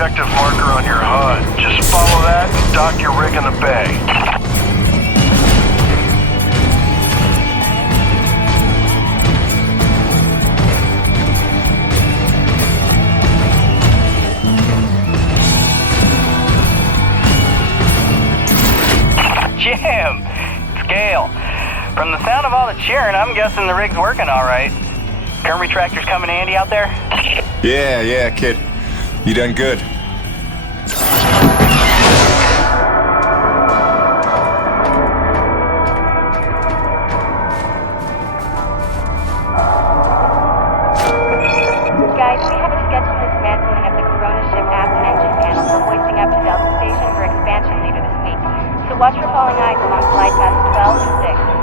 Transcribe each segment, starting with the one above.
objective marker on your HUD. Just follow that and dock your rig in the bay. Jim! It's Gale. From the sound of all the cheering, I'm guessing the rig's working all right. Current retractors coming handy out there? Yeah, kid. You done good. Guys, we have a scheduled dismantling of the Corona ship aft and engine panels and hoisting up to Delta Station for expansion later this week. So watch for falling eyes along flight paths 12 and 6.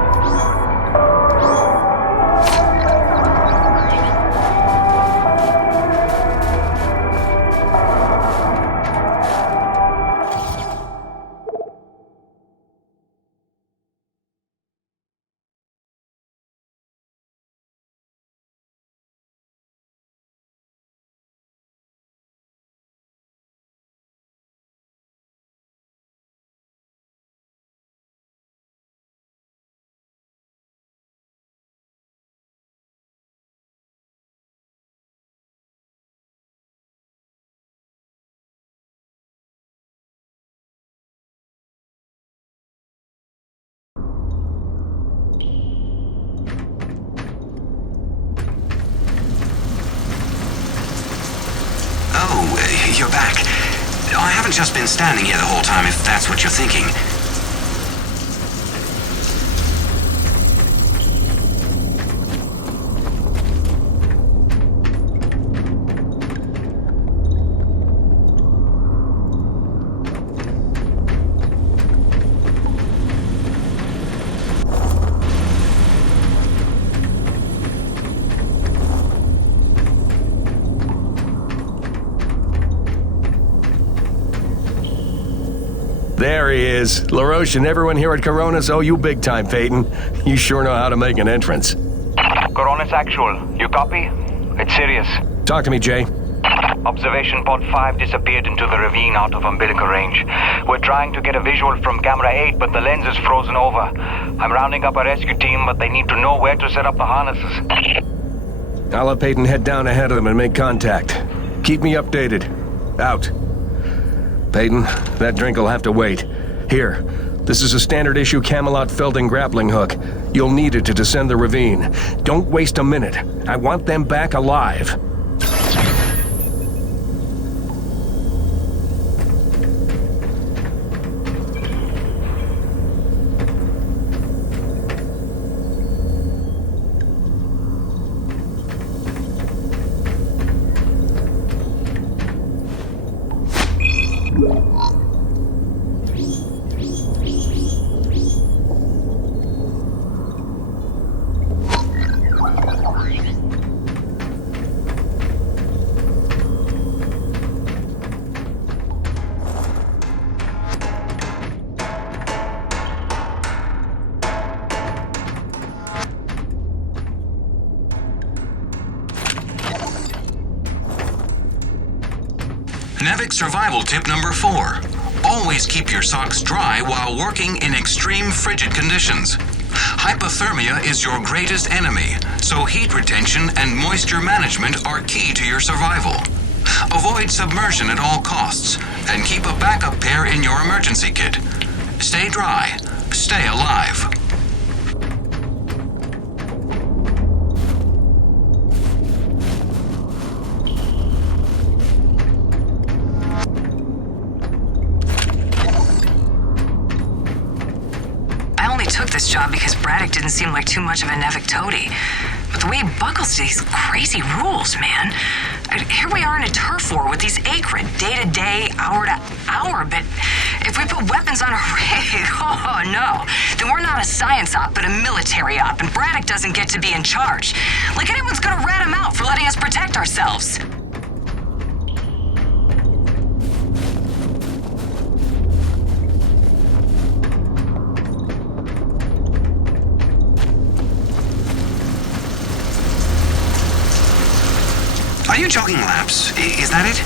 You're back. I haven't just been standing here the whole time, if that's what you're thinking. There he is. LaRoche and everyone here at Coronas owe you big time, Peyton. You sure know how to make an entrance. Coronas Actual. You copy? It's serious. Talk to me, Jay. Observation Pod 5 disappeared into the ravine out of umbilical range. We're trying to get a visual from camera 8, but the lens is frozen over. I'm rounding up a rescue team, but they need to know where to set up the harnesses. I'll let Peyton head down ahead of them and make contact. Keep me updated. Out. Peyton, that drink will have to wait. Here, this is a standard issue Camelot Felding grappling hook. You'll need it to descend the ravine. Don't waste a minute. I want them back alive. Navic survival tip number 4. Always keep your socks dry while working in extreme frigid conditions. Hypothermia is your greatest enemy, so heat retention and moisture management are key to your survival. Avoid submersion at all costs, and keep a backup pair in your emergency kit. Stay dry, stay alive. Took this job because Braddock didn't seem like too much of a Navic toady. But the way he buckles to these crazy rules, man. Here we are in a turf war with these acrid, day to day, hour to hour, but if we put weapons on a rig, oh no, then we're not a science op, but a military op, and Braddock doesn't get to be in charge. Like anyone's gonna rat him out for letting us protect ourselves. Are you jogging laps? Is that it?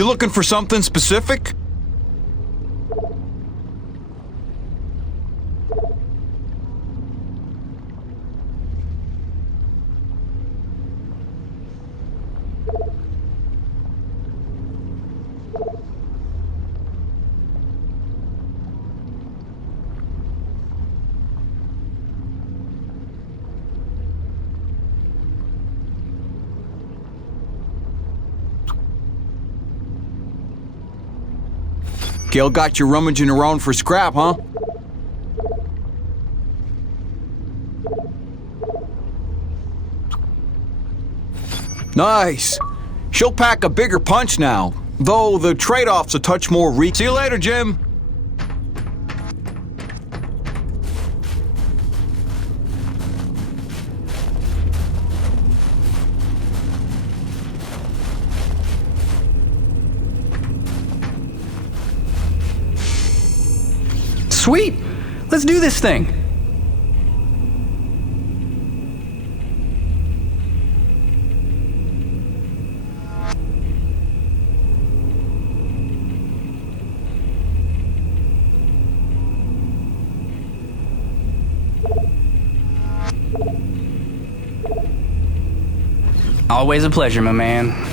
You looking for something specific? Gail got you rummaging around for scrap, huh? Nice. She'll pack a bigger punch now, though the trade-off's a touch more See you later, Jim. Sweet! Let's do this thing! Always a pleasure, my man.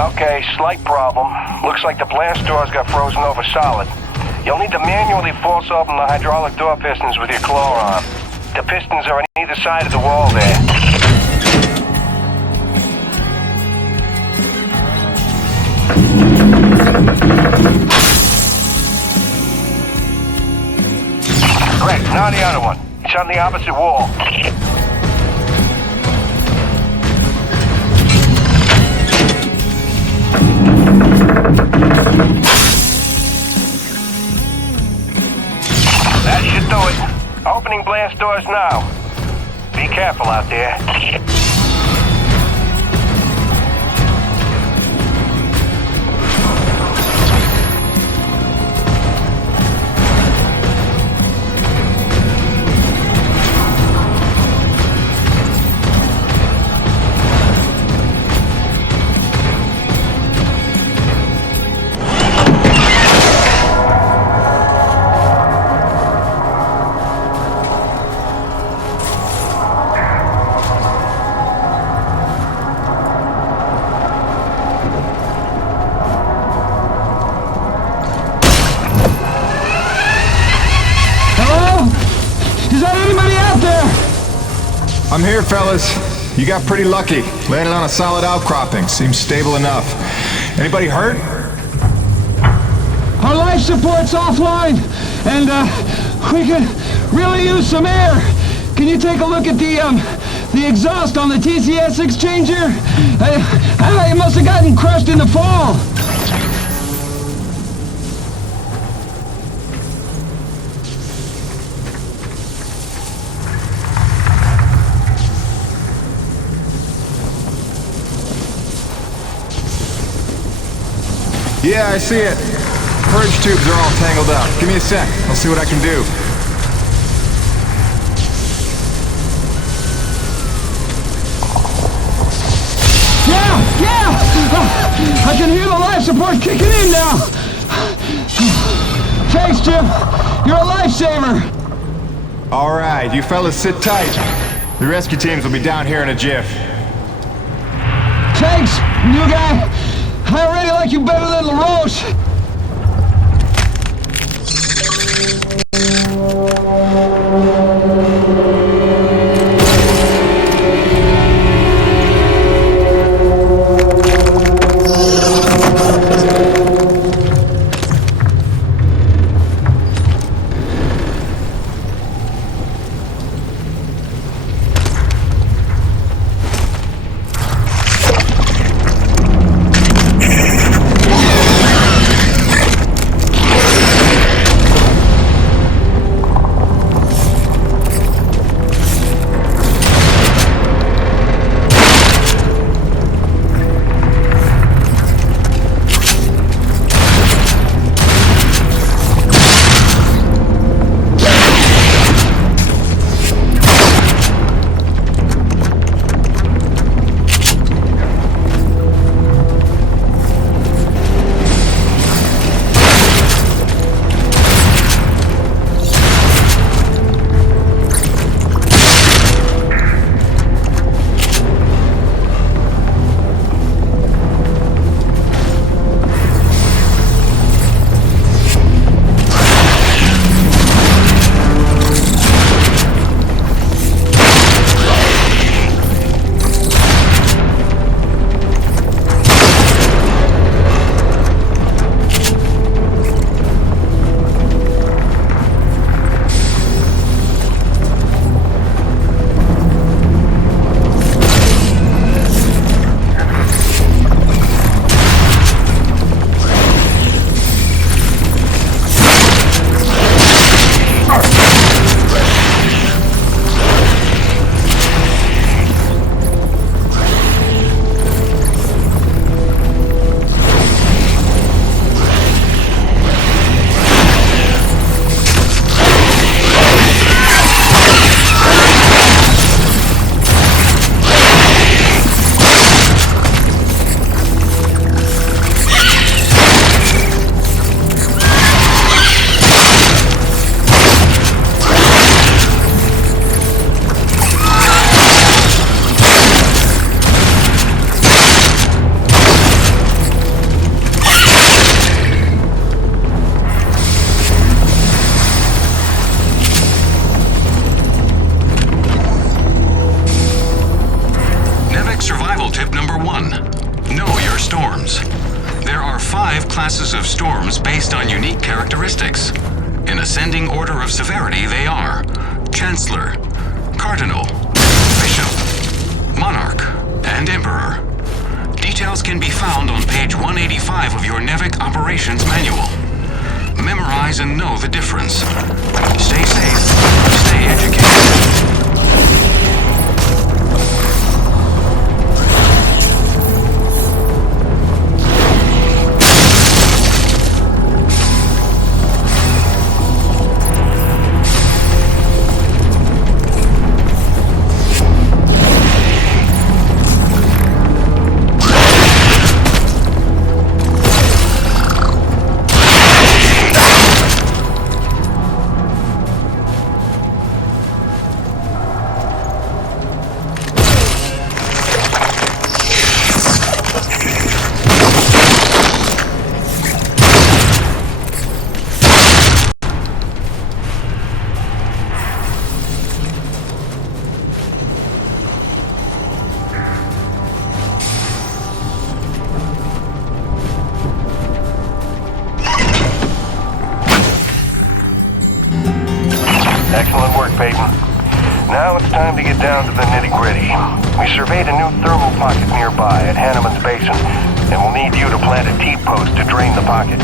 Okay, slight problem. Looks like the blast doors got frozen over solid. You'll need to manually force open the hydraulic door pistons with your claw arm. The pistons are on either side of the wall there. Correct, now the other one. It's on the opposite wall. That should do it. Opening blast doors now. Be careful out there. I'm here, fellas. You got pretty lucky. Landed on a solid outcropping. Seems stable enough. Anybody hurt? Our life support's offline, and we could really use some air. Can you take a look at the exhaust on the TCS exchanger? It must have gotten crushed in the fall. Yeah, I see it. Purge tubes are all tangled up. Give me a sec. I'll see what I can do. Yeah! I can hear the life support kicking in now. Thanks, Jim. You're a lifesaver. All right, you fellas sit tight. The rescue teams will be down here in a jiff. Thanks, new guy. I already like you better than LaRoche. classes of storms based on unique characteristics. In ascending order of severity, they are Chancellor, Cardinal, Bishop, Monarch, and Emperor. Details can be found on page 185 of your NEVIC Operations Manual. Memorize and know the difference. Stay safe, stay educated. time to get down to the nitty-gritty. We surveyed a new thermal pocket nearby at Hanneman's Basin, and we'll need you to plant a T-post to drain the pocket.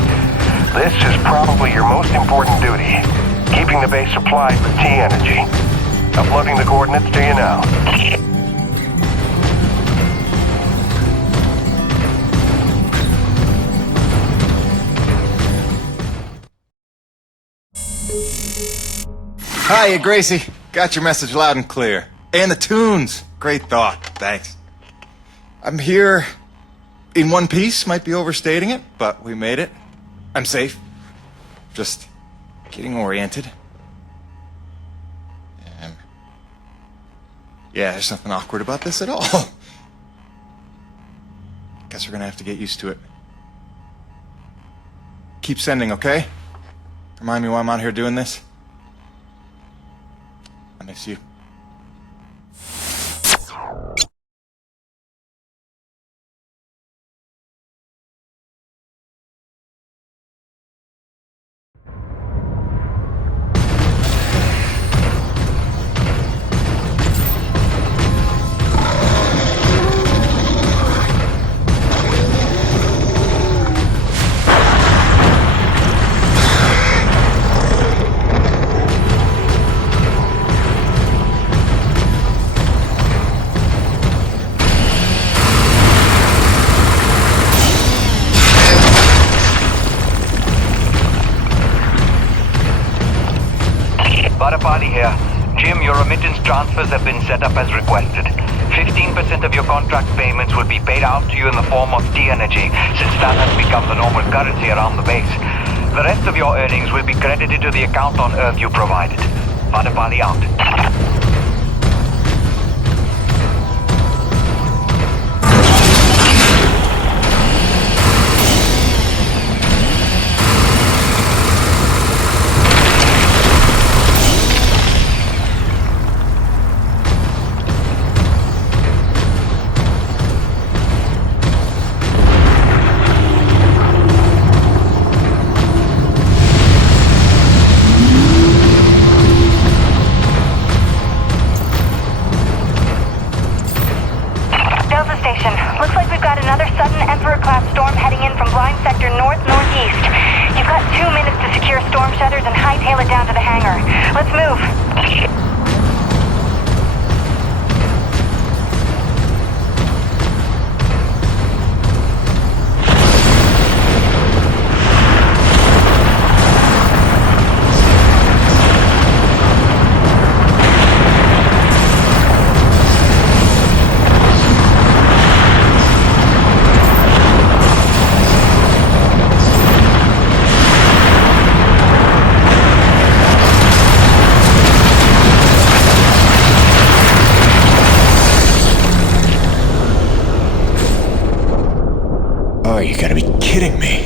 This is probably your most important duty, keeping the base supplied with T-energy. Uploading the coordinates to you now. Hiya, Gracie. Got your message loud and clear. And the tunes. Great thought. Thanks. I'm here in one piece. Might be overstating it, but we made it. I'm safe. Just getting oriented. Yeah, there's nothing awkward about this at all. Guess we're gonna have to get used to it. Keep sending, okay? Remind me why I'm out here doing this. I miss you. Varapalli here. Jim, your remittance transfers have been set up as requested. 15% of your contract payments will be paid out to you in the form of T-energy, since that has become the normal currency around the base. The rest of your earnings will be credited to the account on Earth you provided. Varapalli out. Looks like we've got another sudden Emperor-class storm heading in from blind sector north-northeast. You've got 2 minutes to secure storm shutters and hightail it down to the hangar. Let's move. Oh, you gotta be kidding me.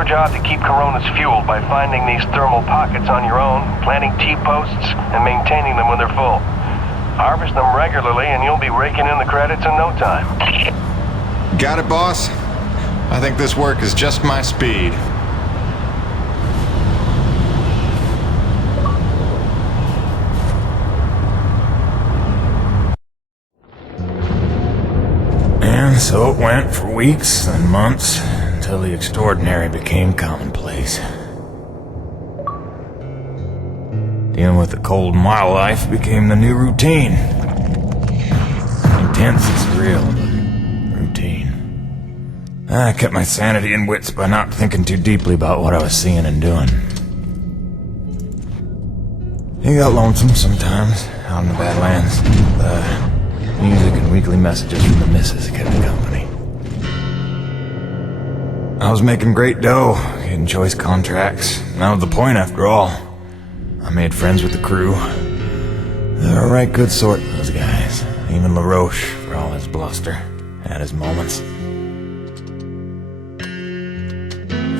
your job to keep Coronas fueled by finding these thermal pockets on your own, planting T-posts, and maintaining them when they're full. Harvest them regularly and you'll be raking in the credits in no time. Got it, boss? I think this work is just my speed. And so it went for weeks and months, until the extraordinary became commonplace. Dealing with the cold mile life became the new routine. Intense and surreal, but routine. I kept my sanity and wits by not thinking too deeply about what I was seeing and doing. It got lonesome sometimes, out in the Badlands. Music and weekly messages from the missus kept me company. I was making great dough, getting choice contracts. That was the point after all. I made friends with the crew. They're a right good sort, those guys. Even LaRoche, for all his bluster, had his moments.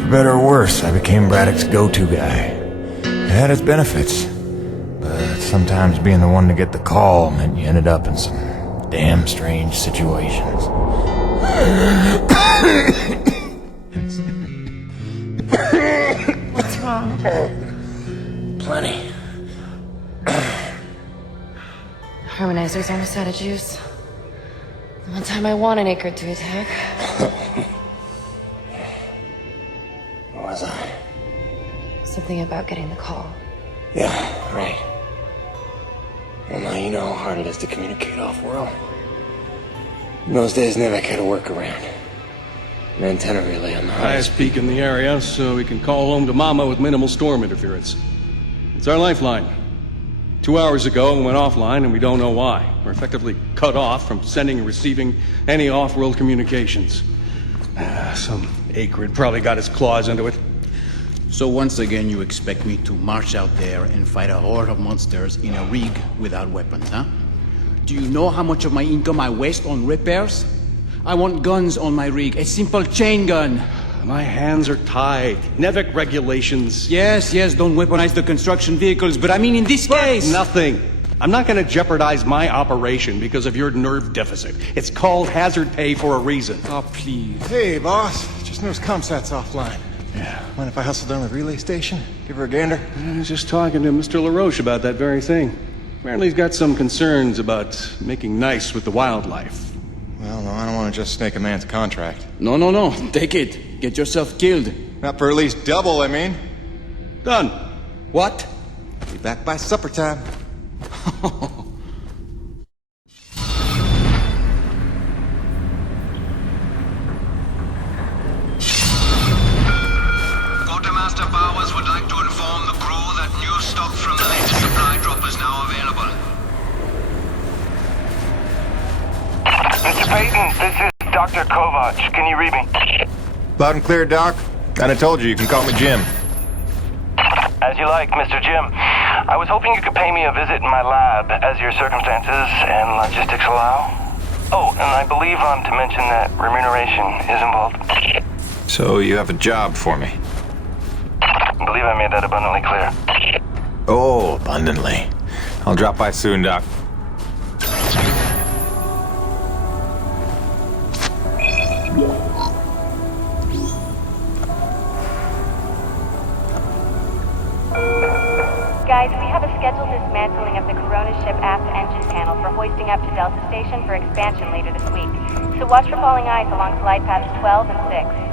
For better or worse, I became Braddock's go-to guy. It had its benefits, but sometimes being the one to get the call meant you ended up in some damn strange situations. What's wrong? Plenty. Harmonizers almost out of juice. The one time I want an acre to attack. What was I? Something about getting the call. Yeah, right. Well, now you know how hard it is to communicate off-world. In those days, Nevek had a workaround. An antenna relay on the highest peak in the area, so we can call home to Mama with minimal storm interference. It's our lifeline. 2 hours ago, we went offline, and we don't know why. We're effectively cut off from sending and receiving any off-world communications. Some acrid probably got his claws into it. So once again, you expect me to march out there and fight a horde of monsters in a rig without weapons, huh? Do you know how much of my income I waste on repairs? I want guns on my rig, a simple chain gun. My hands are tied. Nevek regulations. Yes, don't weaponize the construction vehicles, but I mean in this case... Nothing. I'm not going to jeopardize my operation because of your nerve deficit. It's called hazard pay for a reason. Oh, please. Hey, boss. Just noticed ComSat's offline. Yeah. Mind if I hustle down to the relay station? Give her a gander? I was just talking to Mr. LaRoche about that very thing. Apparently he's got some concerns about making nice with the wildlife. Well, no, I don't want to just snake a man's contract. No. Take it. Get yourself killed. Not for at least double, I mean. Done. What? Be back by supper time. Quartermaster Bowers would like to inform the crew that new stock from the latest supply drop is now available. Mr. Payton, this is Dr. Kovac. Can you read me? Loud and clear, Doc. And I told you can call me Jim. As you like, Mr. Jim. I was hoping you could pay me a visit in my lab as your circumstances and logistics allow. Oh, and I believe I'm to mention that remuneration is involved. So you have a job for me? I believe I made that abundantly clear. Oh, abundantly. I'll drop by soon, Doc. Guys, we have a scheduled dismantling of the Corona ship aft engine panel for hoisting up to Delta Station for expansion later this week. So watch for falling ice along glide paths 12 and 6.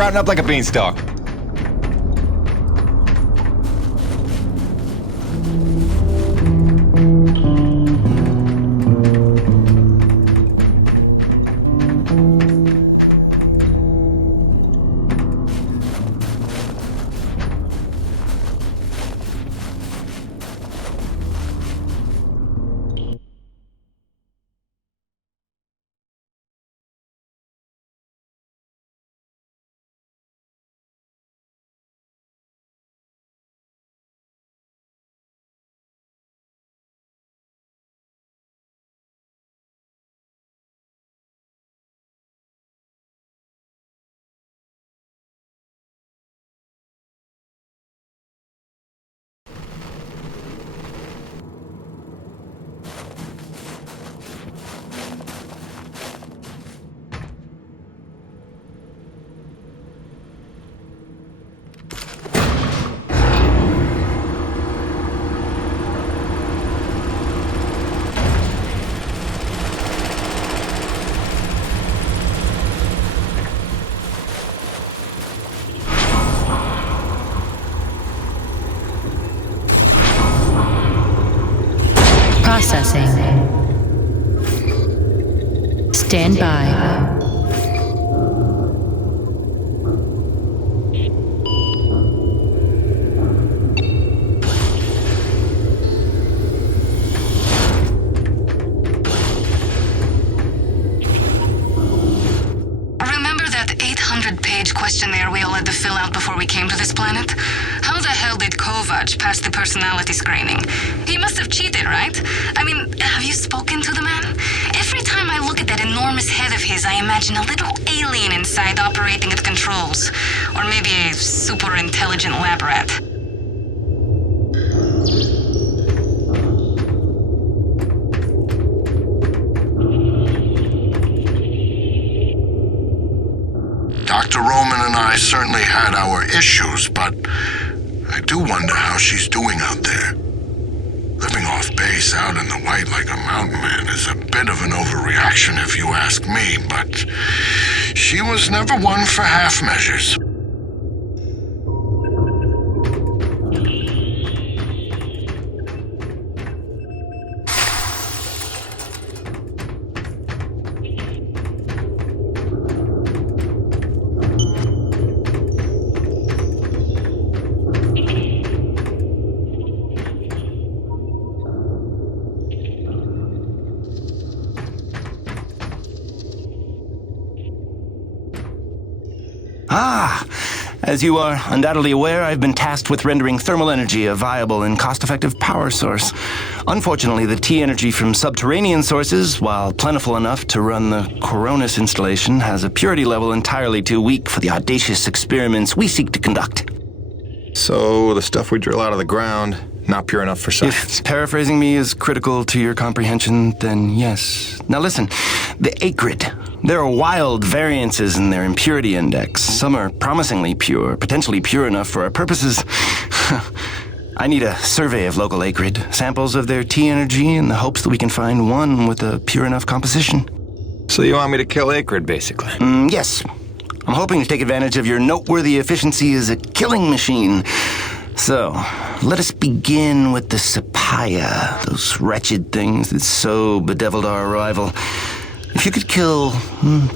sprouting up like a beanstalk. Processing. Stand by. Remember that 800-page questionnaire we all had to fill out before we came to this planet? How the hell did Kovac pass the personality screening? He must have cheated, right? I mean, have you spoken to the man? Every time I look at that enormous head of his, I imagine a little alien inside operating at controls. Or maybe a super intelligent lab rat. Dr. Roman and I certainly had our issues, but I do wonder how she's doing out there. Living off base out in the white like a mountain man is a bit of an overreaction if you ask me, but she was never one for half measures. Ah, as you are undoubtedly aware, I've been tasked with rendering thermal energy a viable and cost-effective power source. Unfortunately, the T-energy from subterranean sources, while plentiful enough to run the Coronis installation, has a purity level entirely too weak for the audacious experiments we seek to conduct. So, the stuff we drill out of the ground, not pure enough for science. If paraphrasing me is critical to your comprehension, then yes. Now listen, the acrid. There are wild variances in their impurity index. Some are promisingly pure, potentially pure enough for our purposes. I need a survey of local acrid, samples of their T-energy in the hopes that we can find one with a pure enough composition. So you want me to kill acrid, basically? Yes. I'm hoping to take advantage of your noteworthy efficiency as a killing machine. So, let us begin with the Sapaya, those wretched things that so bedeviled our arrival. If you could kill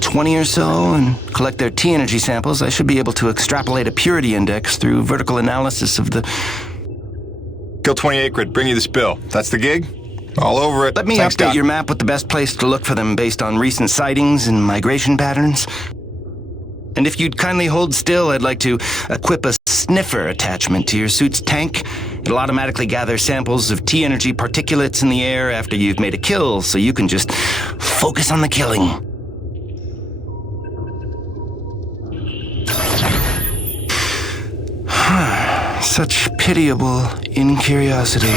20 or so and collect their T-energy samples, I should be able to extrapolate a purity index through vertical analysis of the... Kill 20 acrid, bring you the spill. That's the gig? All over it. Let me Thanks, update Doc. your map with the best place to look for them based on recent sightings and migration patterns. And if you'd kindly hold still, I'd like to equip a sniffer attachment to your suit's tank. It'll automatically gather samples of T-energy particulates in the air after you've made a kill, so you can just focus on the killing. Such pitiable incuriosity.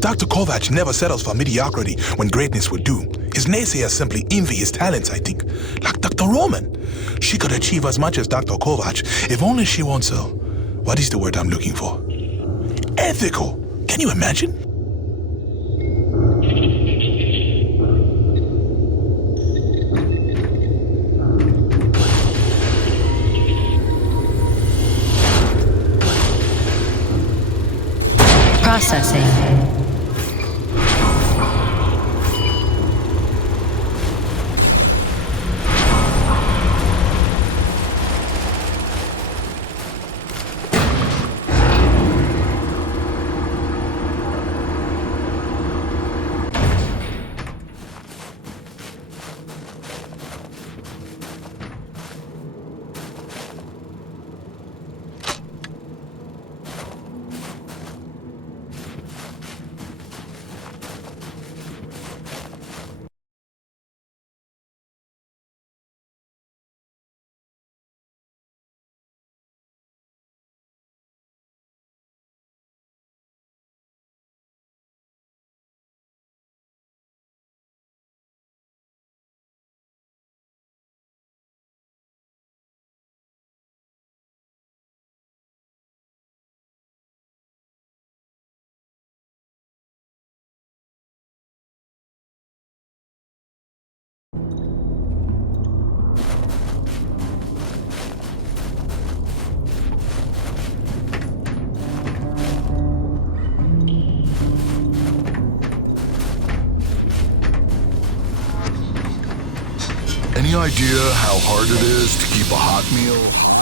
Dr. Kovac never settles for mediocrity when greatness would do. His naysayers simply envy his talents, I think. like Dr. Roman. She could achieve as much as Dr. Kovac if only she wants so. What is the word I'm looking for? Ethical. Can you imagine? Processing. Any idea how hard it is to keep a hot meal?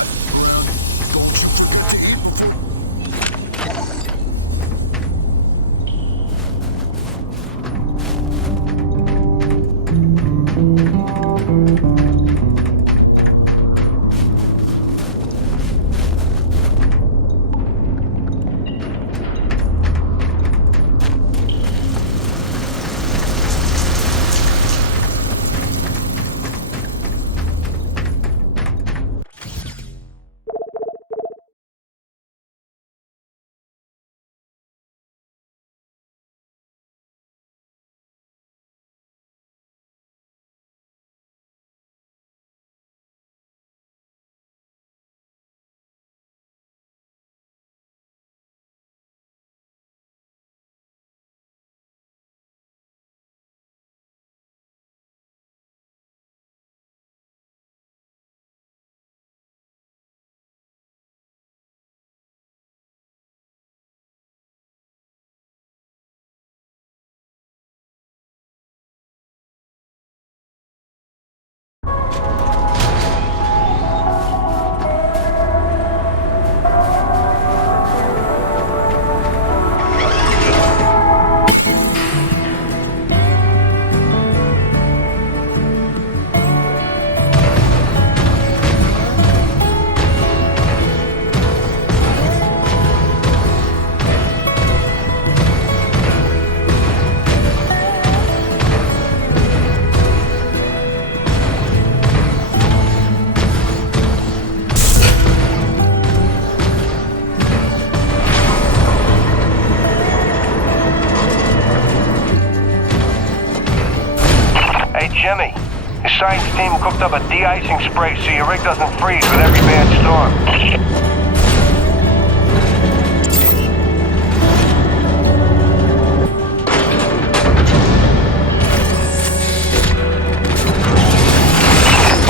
Jimmy, the science team cooked up a de-icing spray so your rig doesn't freeze with every bad storm.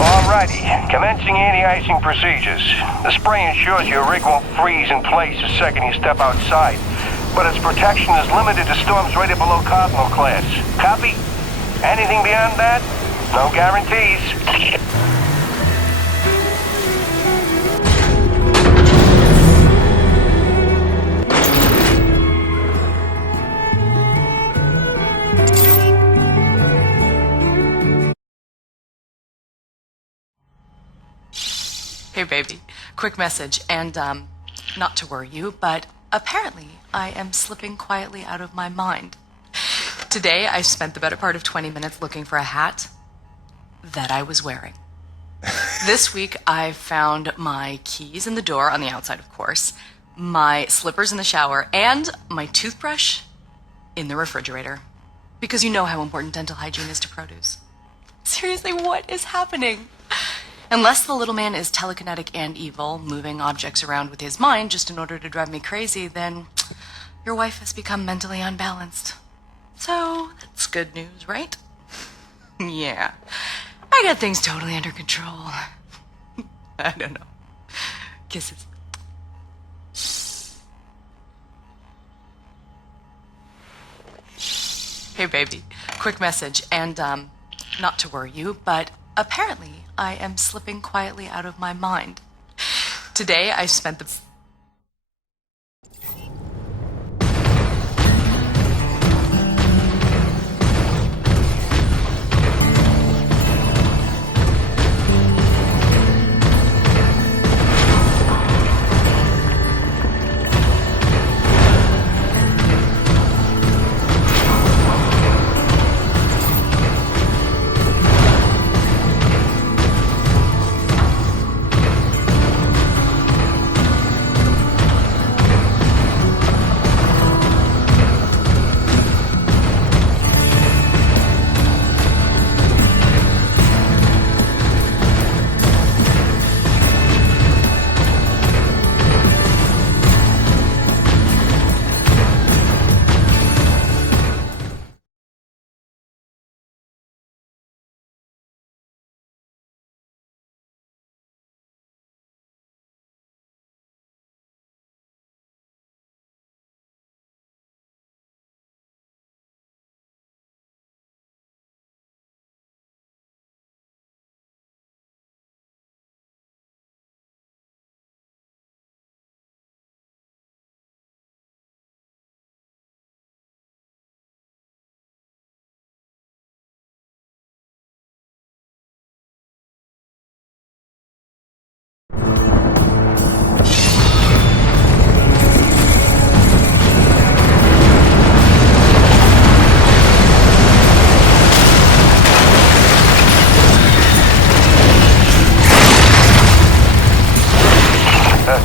Alrighty, commencing anti-icing procedures. The spray ensures your rig won't freeze in place the second you step outside, but its protection is limited to storms rated below Cardinal class. Copy? Anything beyond that? No guarantees. Hey, baby. Quick message, and, not to worry you, but apparently I am slipping quietly out of my mind. Today, I spent the better part of 20 minutes looking for a hat that I was wearing. This week, I found my keys in the door, on the outside, of course, my slippers in the shower, and my toothbrush in the refrigerator. Because you know how important dental hygiene is to produce. Seriously, what is happening? Unless the little man is telekinetic and evil, moving objects around with his mind just in order to drive me crazy, then your wife has become mentally unbalanced. So, that's good news, right? Yeah. I got things totally under control. I don't know. Kisses. Hey, baby. Quick message, and, not to worry you, but apparently I am slipping quietly out of my mind. Today I spent the...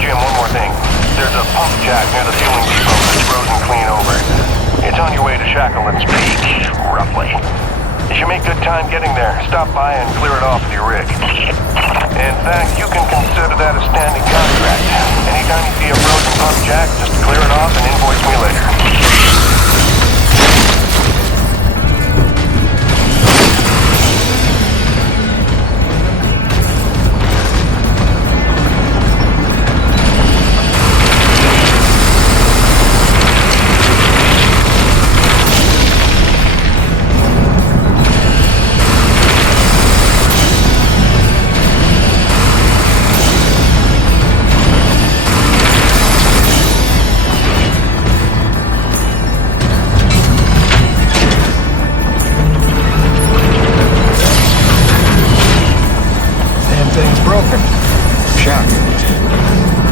Jim, one more thing. There's a pump jack near the fueling depot that's frozen clean over. It's on your way to Shackleton's Peak, roughly. You should make good time getting there. Stop by and clear it off with your rig. In fact, you can consider that a standing contract. Anytime you see a frozen pump jack, just clear it off and invoice me later. Thing's broken. Shocking.